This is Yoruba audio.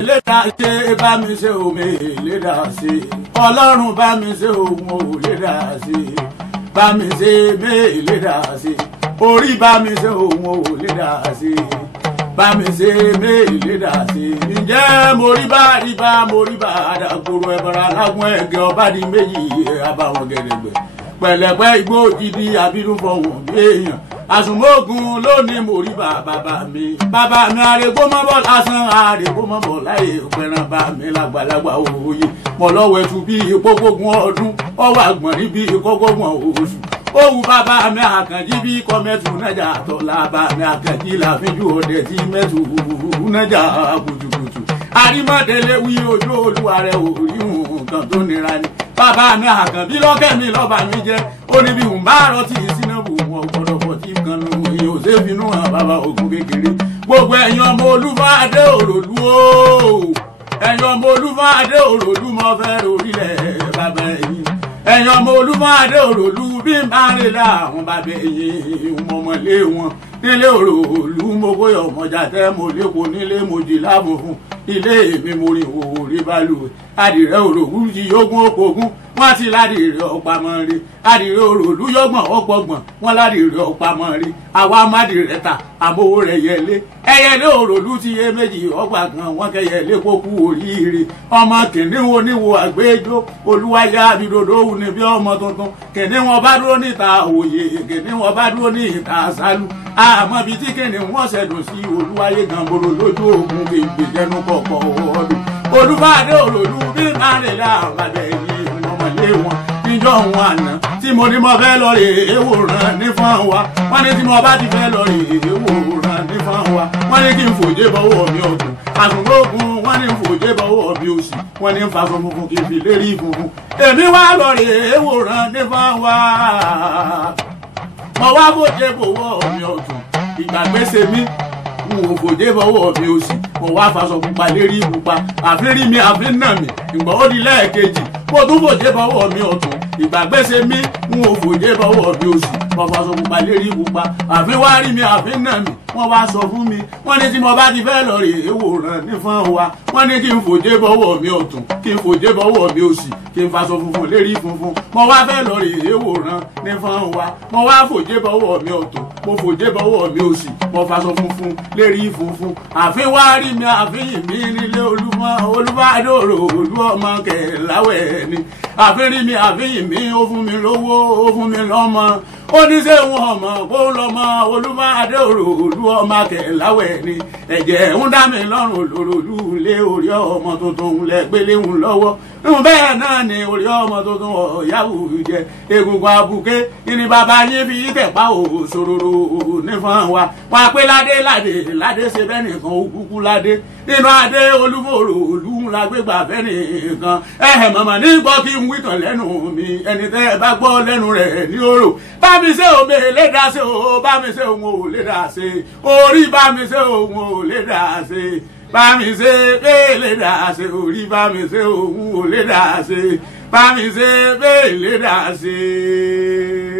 lè dá ṣe bá mi ṣe omi lè dá ṣe ọlọ́run bá mi ṣe òun ò lè dá ṣe bá mi ṣe mi lè dá ṣe orí bá mi ṣe òun ò lè dá ṣe bá mi ṣe mi lè dá ṣe ǹjẹ́ mo rí bá àdàkùrọ̀ ẹ̀bọ̀rà lágùn ẹ̀gẹ́ ọba di méjì àbàwọ̀n gẹ̀dẹ̀gbẹ̀ pẹ̀lẹ́pẹ́ igbó òjìdí àbínú fọwọ́n bí èèyàn àsùnmọ́gun lónìí mo rí bàbá mi àrègbó mọ́bọ̀ lásán àrègbó mọ́bọ̀ láyé pẹ̀ràn bá mi lágbàlagbà òye mọ̀lọ́wọ́ ẹ̀tù bí ìpógógún ọdún ọwọ́ àgbọ̀n níbi ìkọ́gọ́gbọ̀n oṣù òwú bàbá mi àkànjí bí kọ́mẹ́tù nájà tọ́lá bá mi àkànjí làfíjú ọdẹ tí mẹ́tù nájà kùtùkùtù àrímọ́délé wí ojú olúwa rẹ̀ òrí nǹkan tó nira ni bàbá mi àkànbí lọ́kẹ́ mi lọ́ba mi jẹ́ ó ní bí n bá rọtí sínábù wọn gbọ́dọ̀ pọ̀ tí kan nù ìyẹn ò ṣe finú hàn bàbá ògùn kékeré gbogbo ẹ̀yin ọmọ olúfàdé òròlú o ẹ̀yin ọmọ olúfàdé òròlú mọ́ fẹ́ orílẹ̀ bàbá ẹ̀yin ọmọ olúfàdé òròlú bí n bá rè láwọn bàbá ẹ̀yin mọ̀mọ́lé wọn nílé òròlú mo kóyọ̀ ọmọjà tẹ́ mo lépo nílé mo jì láàbò fún ilé mi mo rìn òòrè balùwẹ̀ adìrẹ òròlú ti yógún òpógún wọ́n ti ládìrẹ ọ̀pamọ́ rí adìrẹ òròlú yọgbọ̀n ọ̀pọ̀gbọ̀n wọ́n ládìrẹ ọ̀pamọ́ rí àwa mádìrẹ ta àmówó rẹ̀ yẹlé ẹyẹlé òròlú ti yé méjì ọgbà kan wọ́n kẹyẹlé kókú oríire ọmọ kìnìún oníwo àgbéjó olúwayá abidodo wù ní bí ọmọ tuntun kìnìún wọn bá dúró níta òye kìnìún wọn bá dúró ní ìta sálú àmọ́ bíi tí kìnìún wọn ṣẹ̀dùn sí olúwayé gànboro lójú òkun kèǹgbè jẹnu kọ̀ọ̀kọ̀ ọdún olúfàdé òròlú bí márìnlá àbàbẹ̀ yìí ọmọlé wọn níjọ́ òun àná tí mo ní mo fẹ́ lọ rè é wòran ní fún wa wọ́n ní tí mo bá ti fẹ́ lọ rè é wòran ní fún wa wọ́n ní kí n fòjé bọ́wọ́ mi ọ̀tún àsùnwógun wọ́n ní fòjé bọ́wọ́ mi òsì wọ́n ní faṣọ funfun kì í fi lérí funfun èmi wá lọ rè é wòran ní fún wa mo wá fòjé bọ́wọ́ mi ọ̀tún ìgbàgbèsè mi n ò fòjé bọ́wọ́ mi òsì mo wá faṣọ pupa lérí pupa àfin rí mi àfin nà mí ìgbà ó di lẹ́ẹ̀kejì mo tún fòjé bọ́wọ́ mi ọ̀tún ìgbàgbèsè mi n ò fòjé bọ́wọ́ mi òsì mo faṣọ pupa lérí pupa àfin wá rí mi àfin nà mí wọ́n wá sọ fún mi wọ́n ní tí mo bá ti fẹ́ lọ rè é wòran ní fún wa wọ́n ní kí n fòjé bọ́wọ́ mi ọ̀tún kí n fòjé bọ́wọ́ mi òsì kí n faṣọ funfun lérí funfun mo wá fẹ́ lọ rè é wòran ní fún wa mo wá fòjé bọ́wọ́ mi ọ̀tún mo fòjé bọ́wọ́ mi òsì mo faṣọ funfun lérí funfun àfin wá rí mi àfin mi nílé olúfàdé òròlú ọmọ kẹláwẹ̀ ni àfin rí mi àfin mi ó fún mi lówó ó fún mi lọ́mọ ó ní ṣé wọn ọmọ kó lọ́mọ olúfàdé òròlú ọmọ kẹláwẹ̀ ni ẹ̀jẹ̀ ń dá mi lọ́rùn lòròlú lé orí ọmọ tuntun lẹ gbélé ń lọ́wọ́ bẹ́ẹ̀ náà ni orí ọmọ tuntun ọ̀yáwó jẹ egungun abuké ní bàbá yín fi tẹ̀pá òṣòròrò nífọ̀n wa wọn pé ládé ṣe bẹ́ẹ̀ nìkan òkúkú ládé nínú adé olúfòrò olú la gbégbà fẹ́ nìkan mọ̀mọ́ ní gbọ́ kí n wí kàn lẹ́nu mi ẹni tẹ́ ẹ bá gbọ́ lẹ́nu rẹ̀ ní òrò bá mi ṣe òun lè dá ṣe o bá mi ṣe òun ò lè dá ṣe orí bá mi ṣe òun ò lè dá ṣe bá mi ṣe lè dá ṣe orí bá mi ṣe òun ò lè dá ṣe bá mi ṣe lè dá ṣe.